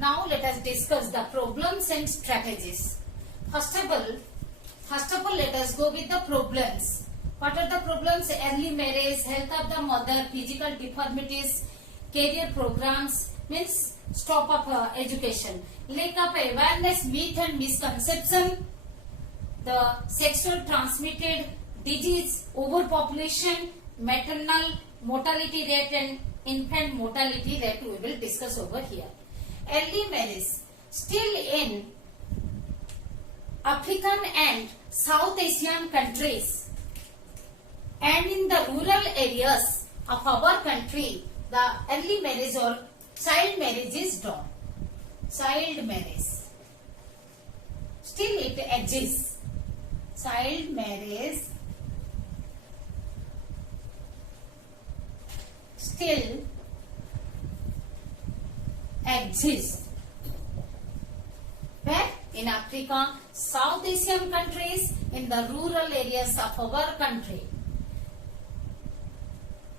Now let us discuss the problems and strategies. First of all, let us go with the problems. What are the problems? Early marriage, health of the mother, physical deformities, career programs, means stop of education, lack of awareness, myth and misconception, the sexual transmitted disease, overpopulation, maternal mortality rate and infant mortality rate we will discuss over here. Early marriage, still in African and South Asian countries and in the rural areas of our country, the early marriage or child marriage is done. Child marriage, still it exists. Child marriage still exists. Where? In Africa, South Asian countries, in the rural areas of our country.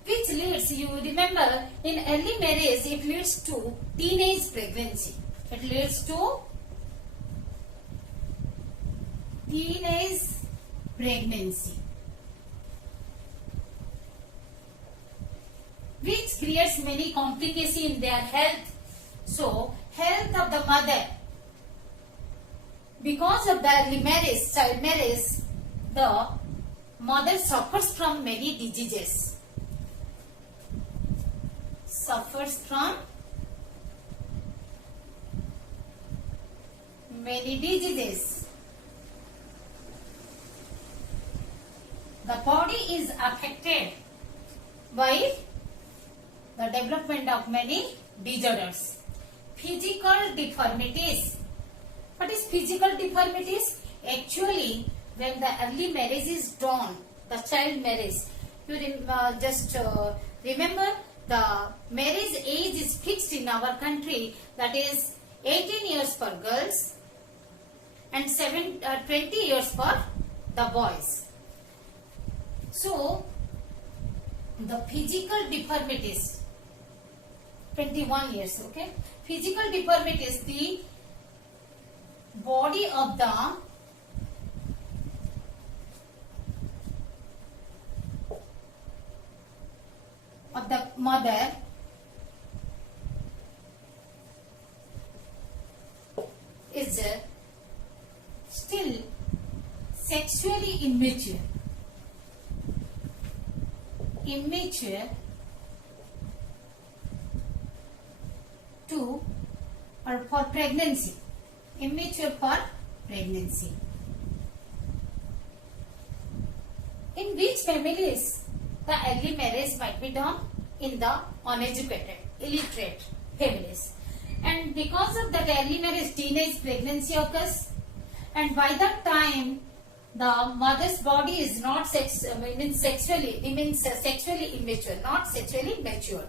Which leads, you remember, in early marriage it leads to teenage pregnancy. It leads to teenage pregnancy, which creates many complications in their health. So, health of the mother, because of the early marriage, child marriage, the mother suffers from many diseases. Suffers from many diseases. The body is affected by the development of many disorders. Physical deformities. What is physical deformities? Actually, when the early marriage is done, the child marriage, you remember the marriage age is fixed in our country, that is 18 years for girls and 20 years for the boys. So, the physical deformities, 21 years, okay. Physical deformities, the body of the mother is still sexually immature. To or for pregnancy. Immature for pregnancy. In which families the early marriage might be done? In the uneducated, illiterate families. And because of that early marriage, teenage pregnancy occurs, and by that time the mother's body is not sexually immature, not sexually mature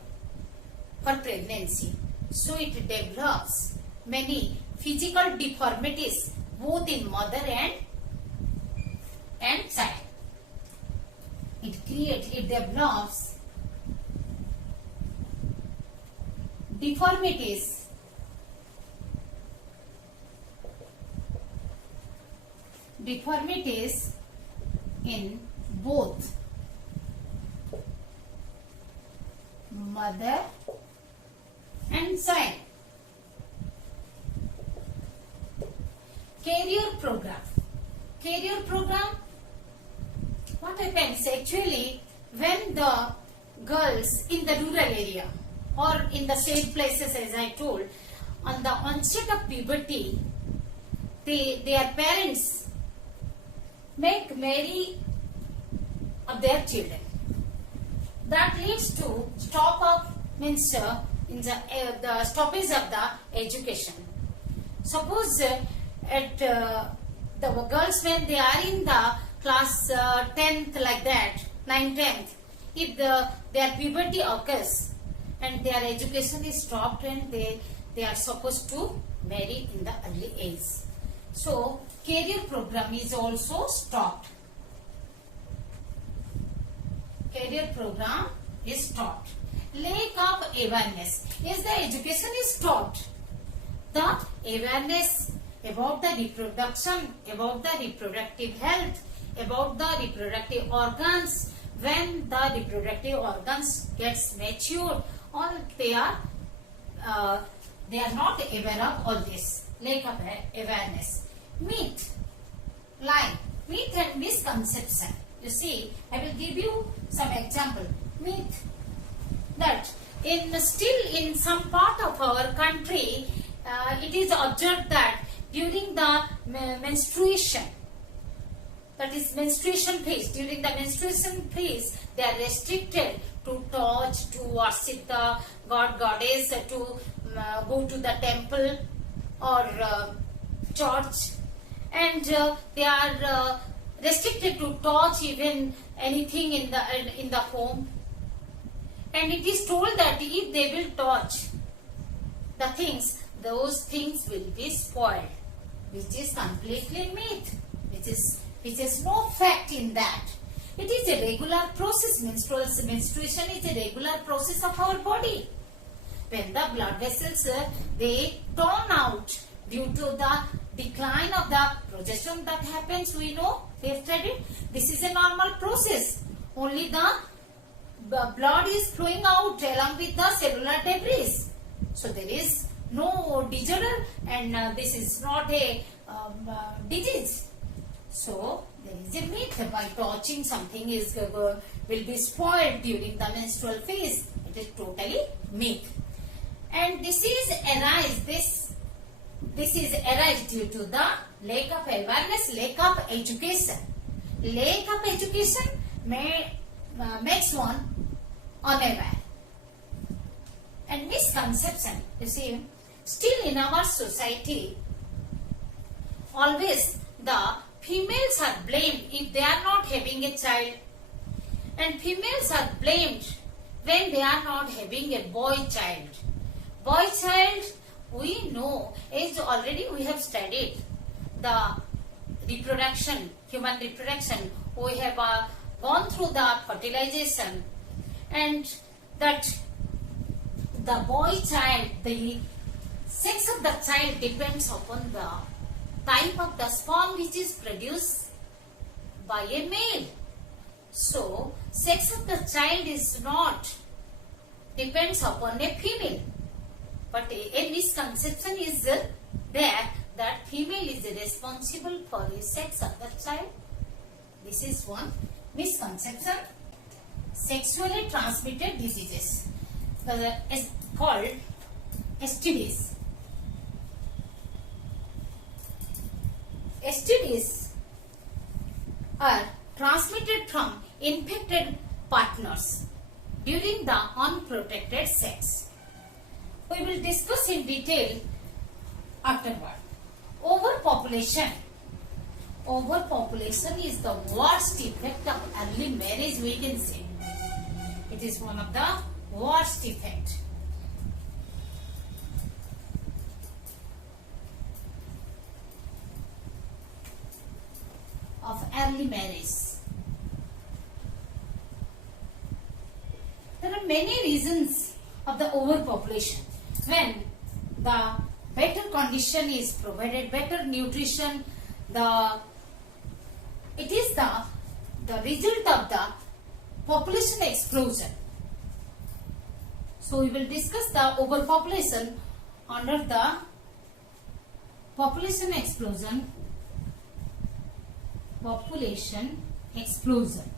for pregnancy. So it develops many physical deformities both in mother and child. It develops deformities in both mother and child. Career program. What happens actually when the girls in the rural area or in the safe places, as I told, on the onset of puberty, their parents make marry of their children. That leads to the stoppage of the education. Suppose at the girls, when they are in the class 10th, like that, 9th, 10th, if their puberty occurs and their education is stopped and they are supposed to marry in the early age. So, career program is also stopped. Career program is stopped. Lack of awareness. Yes, the education is stopped. the awareness about the reproduction, about the reproductive health, about the reproductive organs. When the reproductive organs gets mature, or they are not aware of all this, lack of awareness. Myth, lie, myth and misconception. You see, I will give you some example. Myth, that still in some part of our country, it is observed that during the menstruation, that is menstruation phase, during the menstruation phase, they are restricted to touch, to worship the god, goddess, to go to the temple or church, and they are restricted to touch even anything in the home. And it is told that if they will touch the things, those things will be spoiled, which is completely myth, which is no fact in that. It is a regular process. Menstruation is a regular process of our body. When the blood vessels they turn out due to the decline of the progesterone that happens, we know, we have studied. This is a normal process. Only the blood is flowing out along with the cellular debris. So there is no disorder, and this is not a disease. So there is a myth by touching something will be spoiled during the menstrual phase. It is totally myth. And this is arise due to the lack of awareness, lack of education. Lack of education makes one unaware. And misconception, you see, still in our society, always the females are blamed if they are not having a child, and females are blamed when they are not having a boy child. Boy child, we know, as already we have studied the reproduction, human reproduction. We have gone through the fertilization, and that the boy child, the sex of the child depends upon the type of the sperm which is produced by a male. So, sex of the child is not depends upon a female. But a misconception is there that female is responsible for the sex of the child. This is one misconception. Sexually transmitted diseases is called STDs. STDs are transmitted from infected partners during the unprotected sex. We will discuss in detail afterward. Overpopulation. Overpopulation is the worst effect of early marriage, we can say. It is one of the worst effect. Of early marriage. There are many reasons of the overpopulation. When the better condition is provided, better nutrition, it is the result of the population explosion. So we will discuss the overpopulation under the population explosion. Population explosion.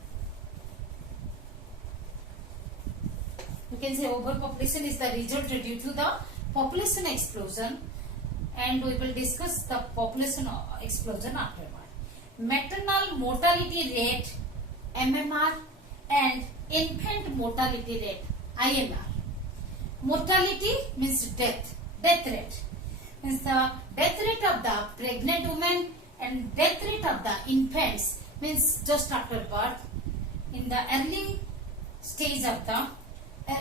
You can say overpopulation is the result due to the population explosion, and we will discuss the population explosion afterward. Maternal mortality rate MMR and infant mortality rate IMR. Mortality means death rate means the death rate of the pregnant woman, and death rate of the infants means just after birth. In the early stage of the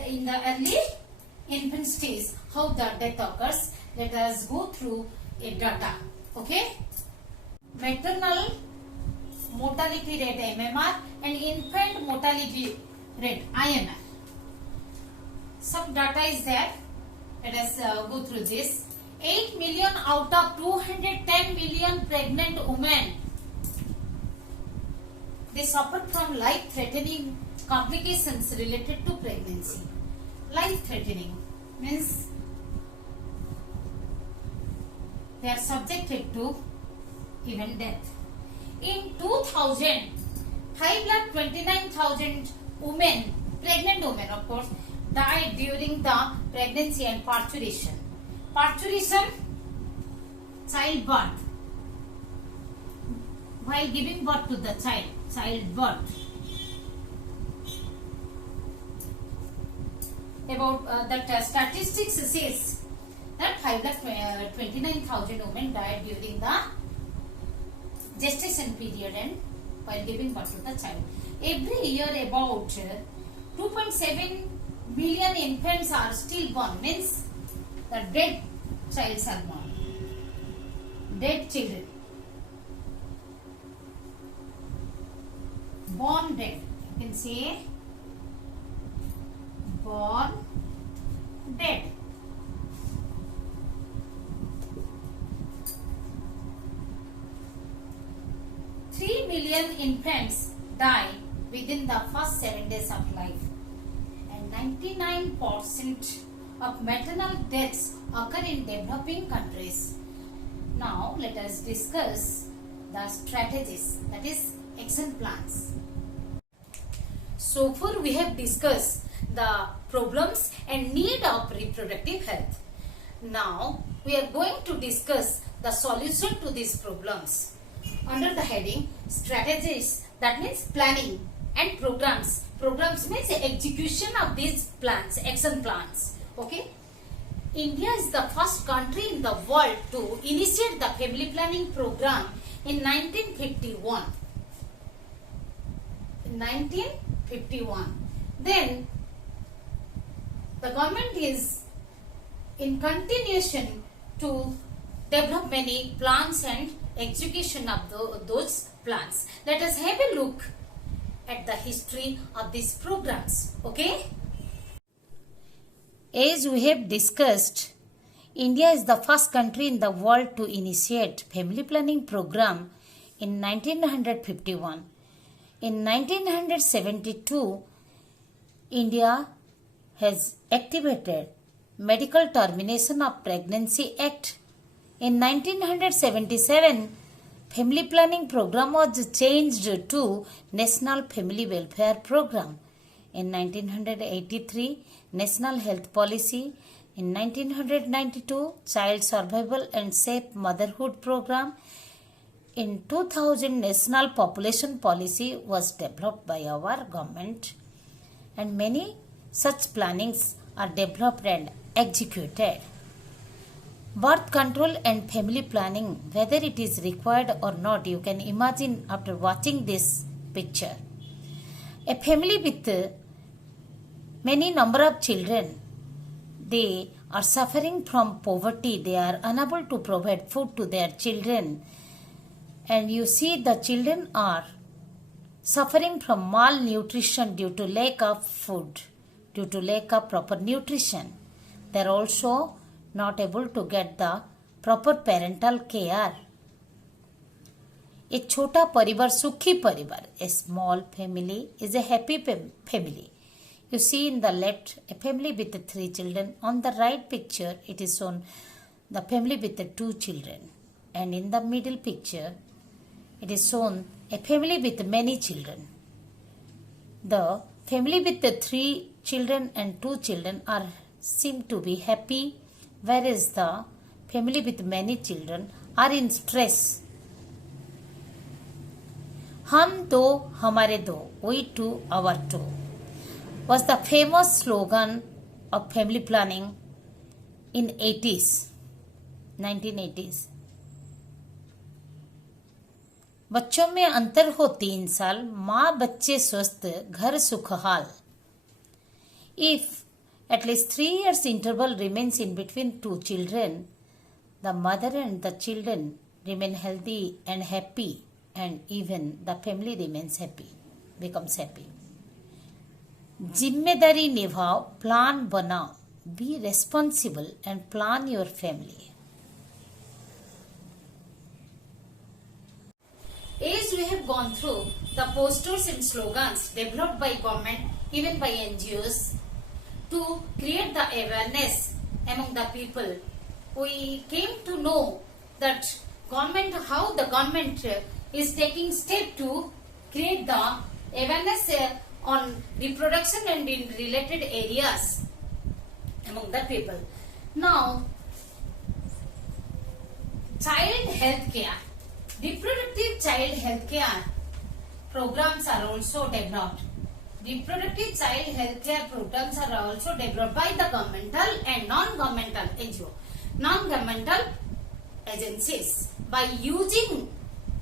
in the early infant stage, how the death occurs. Let us go through a data. Okay. Maternal mortality rate MMR and infant mortality rate IMR. Some data is there. Let us go through this. 8 million out of 210 million pregnant women, they suffer from life-threatening complications related to pregnancy. Life-threatening means they are subjected to even death. In 2000, 5,29,000 women, pregnant women of course, died during the pregnancy and parturition. Parturition, childbirth. While giving birth to the child, childbirth. About that statistics says that 5,29,000 women died during the gestation period and while giving birth to the child. Every year about 2.7 million infants are stillborn, means the dead childs are born. Dead children. Born dead. You can say born dead. Three million infants die within the first 7 days of life, and 99% of maternal deaths occur in developing countries. Now let us discuss the strategies, that is action plans. So far we have discussed the problems and need of reproductive health. Now we are going to discuss the solution to these problems. Under the heading strategies, that means planning and programs. Programs means execution of these plans, action plans. Okay. India is the first country in the world to initiate the family planning program in 1951. In 1951. Then the government is in continuation to develop many plans and execution of those plans. Let us have a look at the history of these programs. Okay. As we have discussed, India is the first country in the world to initiate family planning program in 1951. In 1972, India has activated Medical Termination of Pregnancy Act. In 1977, family planning program was changed to National Family Welfare Program. In 1983, National Health Policy. In 1992, Child Survival and Safe Motherhood Program. In 2000, National Population Policy was developed by our government, and many such plannings are developed and executed. Birth control and family planning, whether it is required or not, you can imagine after watching this picture. A family with many number of children, they are suffering from poverty, they are unable to provide food to their children, and you see the children are suffering from malnutrition due to lack of food, due to lack of proper nutrition. They are also not able to get the proper parental care. A chota parivar, sukhi parivar, a small family is a happy family. You see in the left a family with 3 children. On the right picture it is shown the family with 2 children. And in the middle picture it is shown a family with many children. The family with the 3 children and 2 children are seem to be happy, whereas the family with many children are in stress. Hum do, hamare do, we two, our two, was the famous slogan of family planning in 1980s. बच्चों में अंतर हो 3 साल, माँ बच्चे स्वस्थ, घर सुखहाल. If at least 3 years interval remains in between 2 children, the mother and the children remain healthy and happy, and even the family remains happy, becomes happy. जिम्मेदारी निभाओ, प्लान बनाओ, be responsible and plan your family. we have gone through the posters and slogans developed by government, even by NGOs, to create the awareness among the people. We came to know that how the government is taking step to create the awareness on reproduction and in related areas among the people. Now, child health care, reproductive child health care programs are also developed. Reproductive child health care programs are also developed by the governmental and non-governmental NGO, non-governmental agencies, by using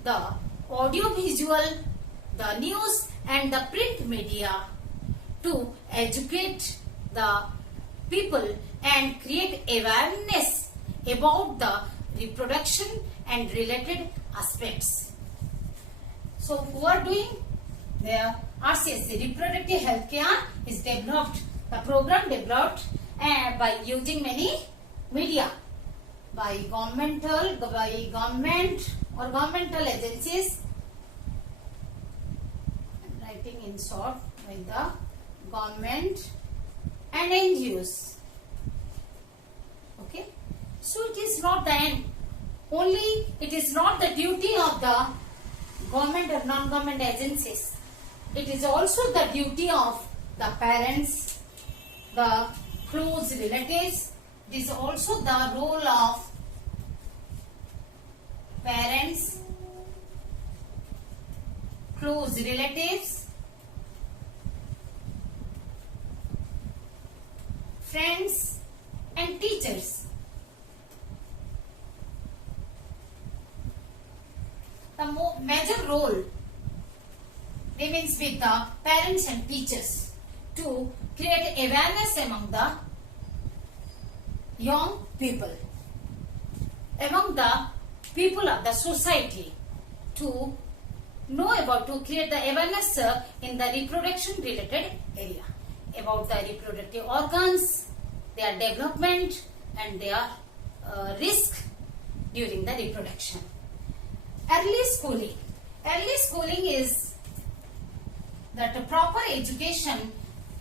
the audio-visual, the news and the print media to educate the people and create awareness about the reproduction and related aspects. So who are doing? The RCSC, reproductive health care, is developed, the program developed by using many media, by government or governmental agencies, writing in short, by the government and NGOs. Okay, so it is not the end. Only it is not the duty of the government or non-government agencies. It is also the duty of the parents, the close relatives. It is also the role of parents, close relatives, friends and teachers. The major role remains with the parents and teachers to create awareness among the young people, among the people of the society, to know about, to create the awareness in the reproduction related area, about the reproductive organs, their development and their risk during the reproduction. Early schooling. Early schooling is that a proper education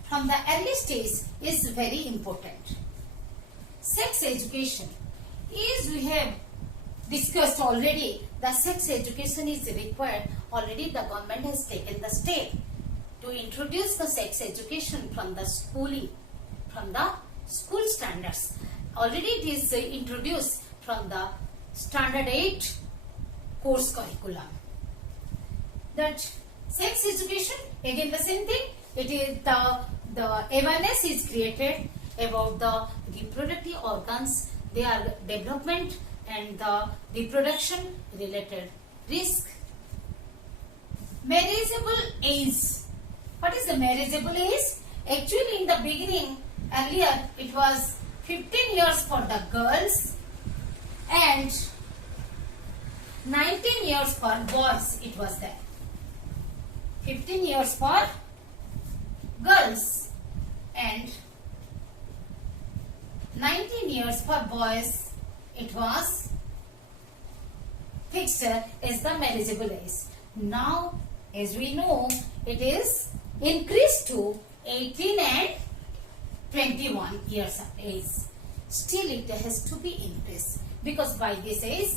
from the early stage is very important. Sex education is, we have discussed already, the sex education is required. Already the government has taken the step to introduce the sex education from the schooling, from the school standards. Already it is introduced from the standard 8 course curriculum. That sex education, again the same thing, it is the awareness is created about the reproductive organs, their development and the reproduction related risk. Marriageable age. What is the marriageable age? Actually in the beginning, earlier it was 15 years for the girls and 19 years for boys, it was there. 15 years for girls and 19 years for boys, it was fixed as the marriageable age. Now, as we know, it is increased to 18 and 21 years of age. Still, it has to be increased because by this age,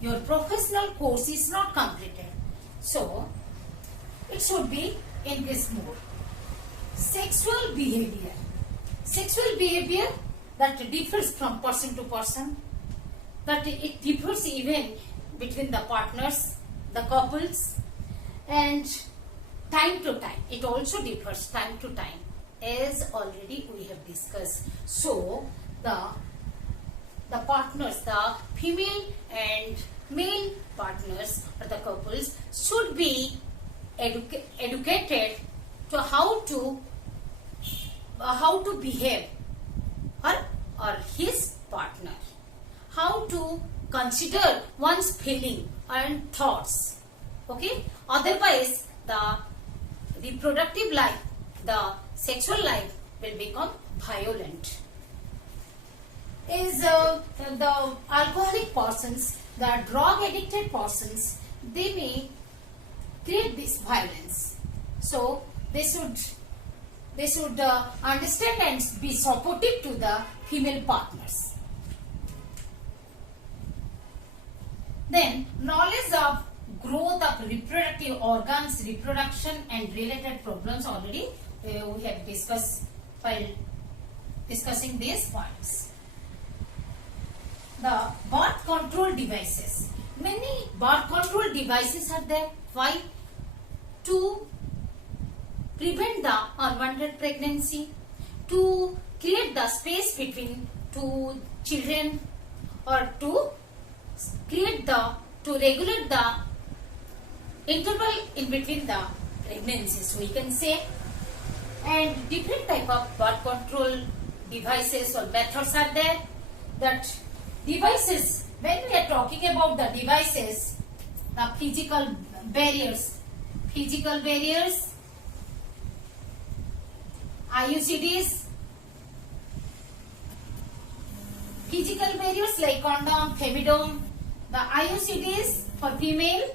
your professional course is not completed. So, it should be increased more. Sexual behavior. Sexual behavior that differs from person to person, that it differs even between the partners, the couples, and time to time. It also differs time to time, as already we have discussed. So, the partners, the female and male partners or the couples should be educated to how to behave her or his partner, how to consider one's feeling and thoughts. Okay, otherwise the reproductive life, the sexual life will become violent. Is the alcoholic persons, the drug addicted persons, they may create this violence. So they should understand and be supportive to the female partners. Then knowledge of growth of reproductive organs, reproduction and related problems already we have discussed while discussing these points. The birth control devices. Many birth control devices are there. Why? To prevent the unwanted pregnancy, to create the space between two children, or to regulate the interval in between the pregnancies, we can say. And different type of birth control devices or methods are there. That devices, when we are talking about the devices, the physical barriers, IUCDs, physical barriers like condom, femidome, the IUCDs for female,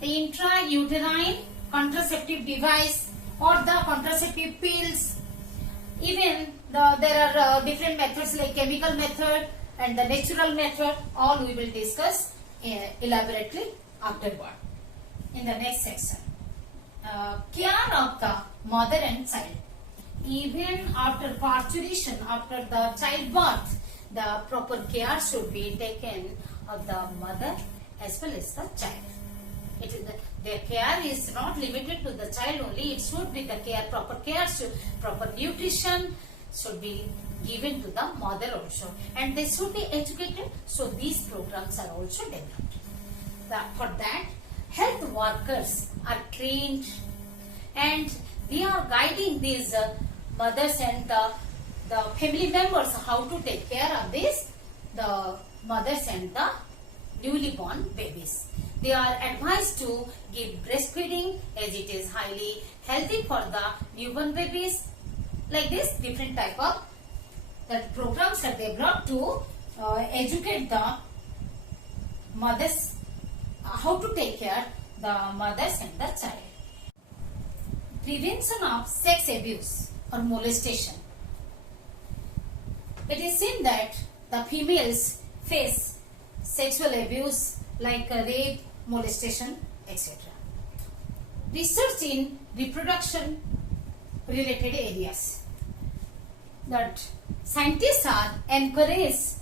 the intrauterine contraceptive device or the contraceptive pills. Even there are different methods like chemical method and the natural method. All we will discuss elaborately afterward in the next section. Care of the mother and child. Even after parturition, after the childbirth, the proper care should be taken of the mother as well as the child. Their care is not limited to the child only. It should be the care, proper nutrition should be given to the mother also, and they should be educated. So these programs are also developed. For that, health workers are trained and they are guiding these mothers and the family members how to take care of the mothers and the newly born babies. They are advised to give breastfeeding as it is highly healthy for the newborn babies. Like this, different type of programs are developed to educate the mothers how to take care the mothers and the child. Prevention of sex abuse or molestation. It is seen that the females face sexual abuse like rape, molestation, etc. Research in reproduction related areas. That scientists are encouraged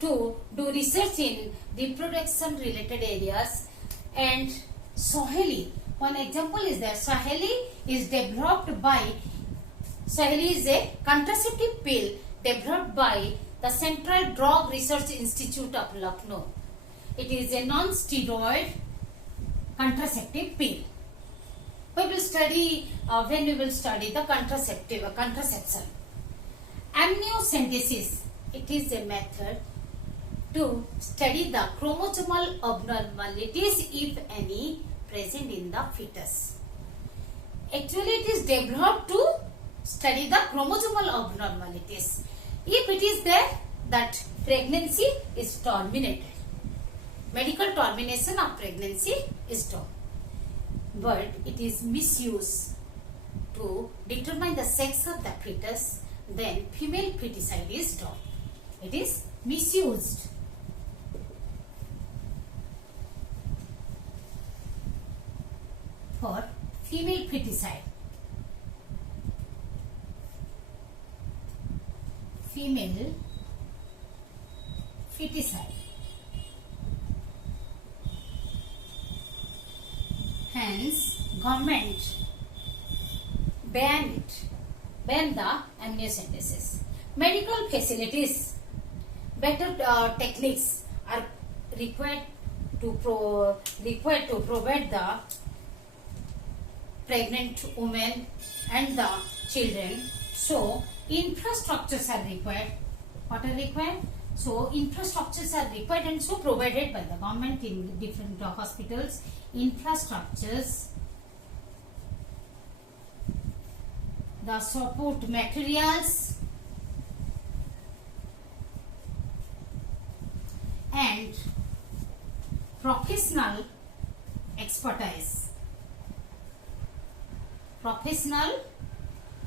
to do research in reproduction related areas. And Soheli, one example is that Soheli is a contraceptive pill developed by the Central Drug Research Institute of Lucknow. It is a non-steroid contraceptive pill. We will study when we will study the contraception. Amniocentesis. It is a method to study the chromosomal abnormalities, if any, present in the fetus. Actually, it is developed to study the chromosomal abnormalities. If it is there, that pregnancy is terminated. Medical termination of pregnancy is done. But it is misused to determine the sex of the fetus, then female feticide is done. It is misused. For female feticide. Female feticide. Hence, government ban the amniocentesis. Medical facilities, better techniques are required to provide the pregnant women and the children. So infrastructures are required. What are required? So infrastructures are required and so provided by the government in different hospitals. Infrastructures, the support materials, and professional expertise. Professional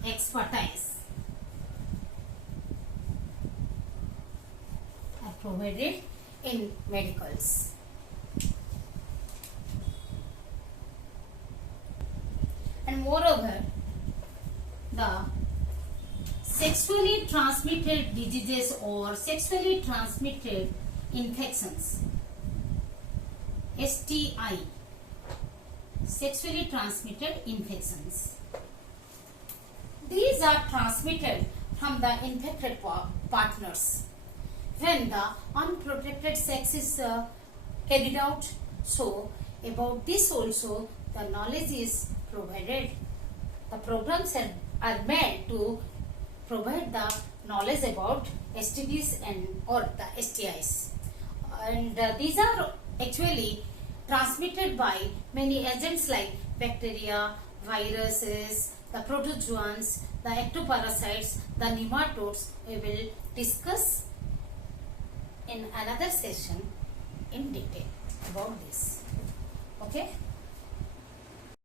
expertise are provided in medicals. And moreover, the sexually transmitted diseases or sexually transmitted infections, STI, sexually transmitted infections. These are transmitted from the infected partners when the unprotected sex is carried out. So, about this also the knowledge is provided. The programs are made to provide the knowledge about STDs and or the STIs. And these are actually transmitted by many agents like bacteria, viruses, the protozoans, the ectoparasites, the nematodes. We will discuss in another session in detail about this. Okay.